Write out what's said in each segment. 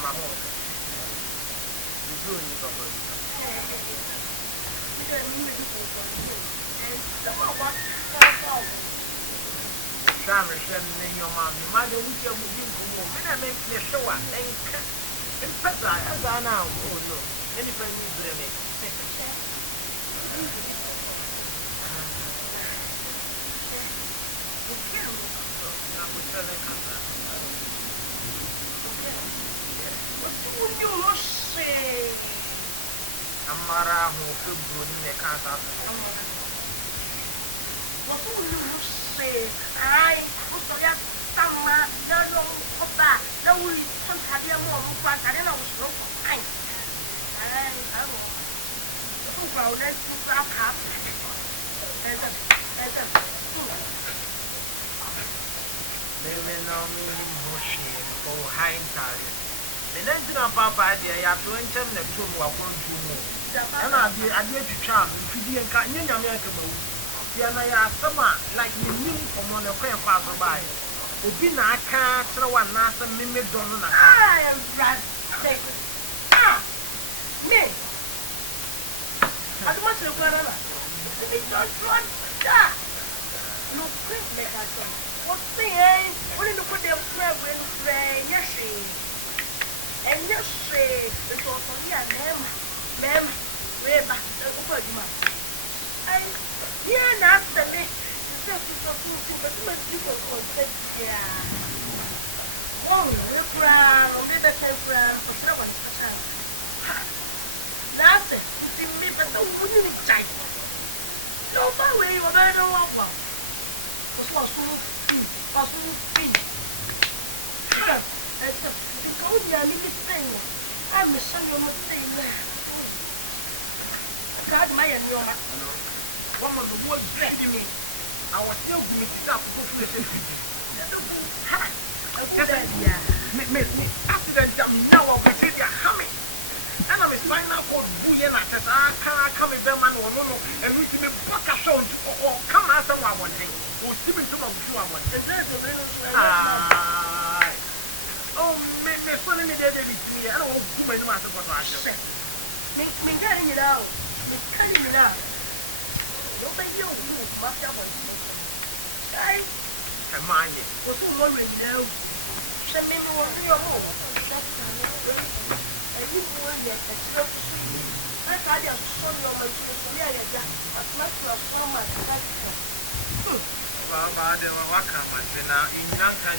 my home. You do need somebody. Shammer sending in your mommy. Mother, we can move in from home. When I make the show up, and Pesa, as I now, oh no, anything you bring it. What do you say? Amara, who could do in the casa. What do you say? I was to get some no papa, no will some have your mom, but I don't know what's wrong for time. And I will. Well, then, I'll have. They may know me bushing for hindsight. The engine of Papa, dear, you have to enter the two who are going to move. And I'll be a dear to charm if you didn't cut in American move. You and I are someone like you knew from one of your father by. Ubina can't throw one master mimic donor. I am right. Me. I don't want to go around. It's not one. No, quick, make us. What's the aim? What did you put them traveling? Yes, and yes, it's also here, ma'am, way back over the man. I hear not the me. It's just something, but you must do for consent. Yeah. Oh, look round, only the temporary for someone. That's it. You see me, but no wouldn't type. No, by way, you are no one. What's so feet? I'm a son of a thing. God, my and your woman would bless me. I was still going to stop for the accident. Now I'll continue humming. And I'm a spinal cord bullion at the come in the man or no, and we can make a show or come out someone one day. Or steam into my view. And there's a little. Oh, me funny me there with me. I don't want to do my master for my shop. Me getting it out. Me cutting it out. Don't make you must have one. I mind it. What's the one with you? Send me one to your home. And you will get a strap. I thought you saw your material. But much of so much. Baba, there were Wakama now in Nankan.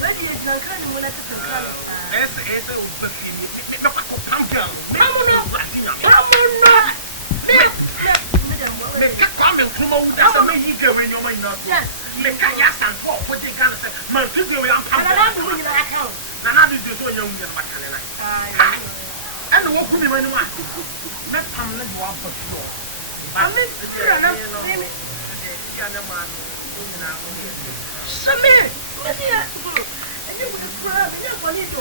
Lady is not kind of like a as a pick up a compound. Come on, come and come on, that's a major girl in your mind. Yes, the Kayas and Pop, what they can say, my figure, I'm coming to account. Now, how did you do your own Macalena? And the walk with me when you want. Let come let you up for sure. I mean, Samir, and you would cry, and you're going to do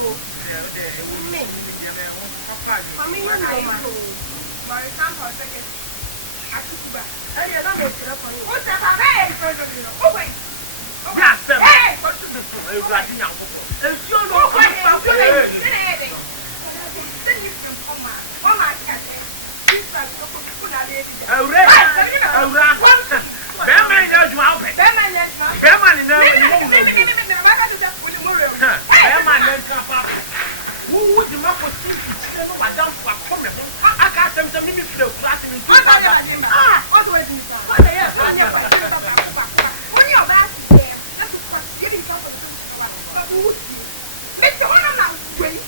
me. I mean, by example, I took you back. I don't know what's that? Oh, wait. Yes, sir. Hey, what's the young people? And you know what I'm doing. Then you can come out. Oh, my cat. She's like, Bearman does you out. Bearman is who would the map was thinking, Madame, for coming? I got them to me flow, flashing into always in town. When you're back, that's what's getting something to Mr. Honor, wait.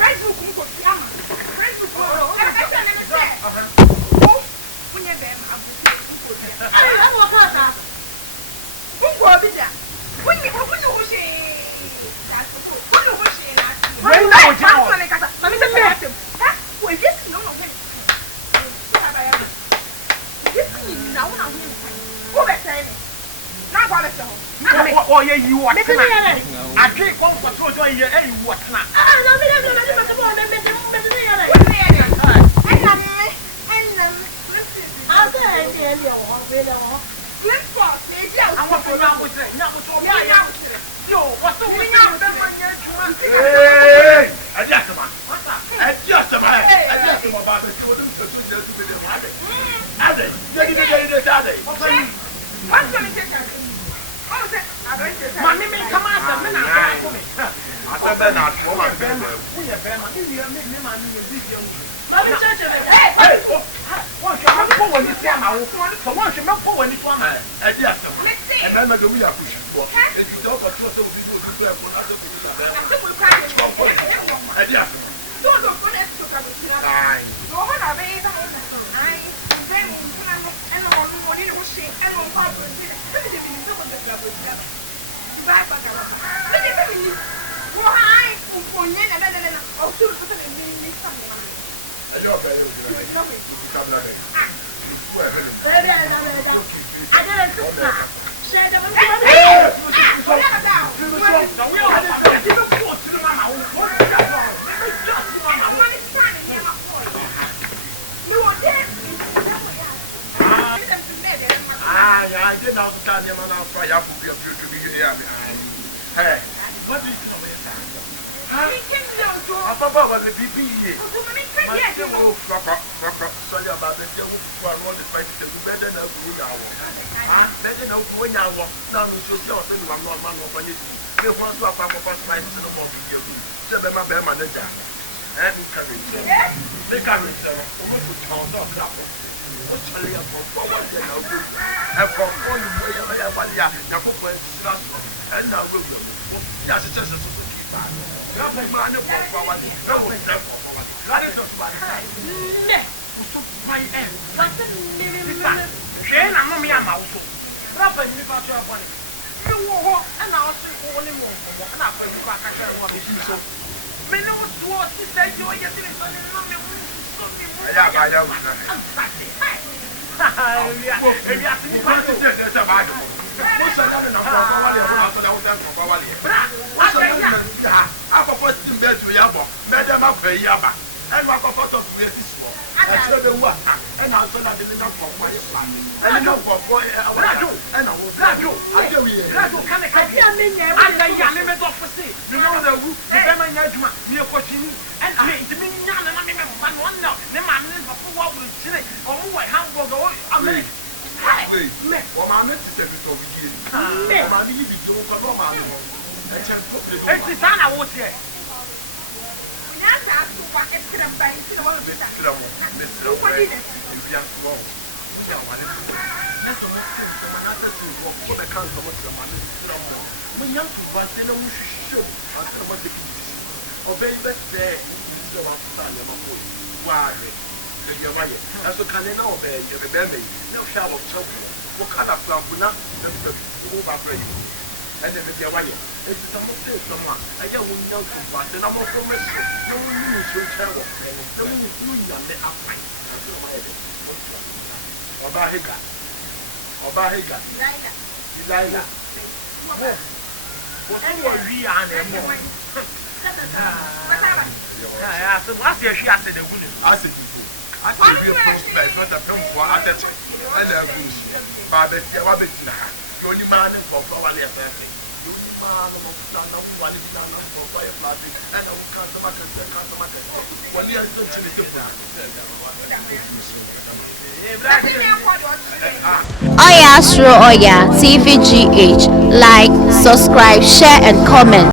Try to come for Yama. Try to go. When you're there, I'm I don't know what that. Who will be there? When you open the machine, that's the food. What the machine? When I was going to let me say, well, yes, no, no, wait. This is now on him. Who is saying? Now, what is it? Oh, yeah, you are. I can't go for so joy here. Hey, what's not? I don't Bernard, woman, Bernard, we are Bernard. We are making him and you big young. Mommy, church, hey, one can go when you see my so one should not go when you want. I did some. And then I go, we are pushing for. If you don't got to people who have other people, I did. Don't go for that to come to Fine. Go on, I made I then and on money was she and on part of it. Let me give you the club with them. Back back. Let me tell you. Why? For yen and then also put it in the family. I know better. Come back. I didn't understand him and I'll try out for your future to be here. Hey, what is it? Papa was a BB. Sorry about the devil who are all the fight to be better than a good hour. Better than when I walk down to yourself and I'm not man of it. You want to have a past life in the morning. Seven my bear manager and courage. They can't return. Who would count off that? What's a little forward and from one way of the Avalia, Napopo and now will. Yes, it's just a keep back. Man of power, no one for power. That is just bad. My end. Then I'm a mouse. Rather, you got your money. You walk and I'll see only more. And after you back, I can't want to do so. Men know what to say. You are getting it. Oya Astro Oya TVGH. Like, subscribe, share and comment.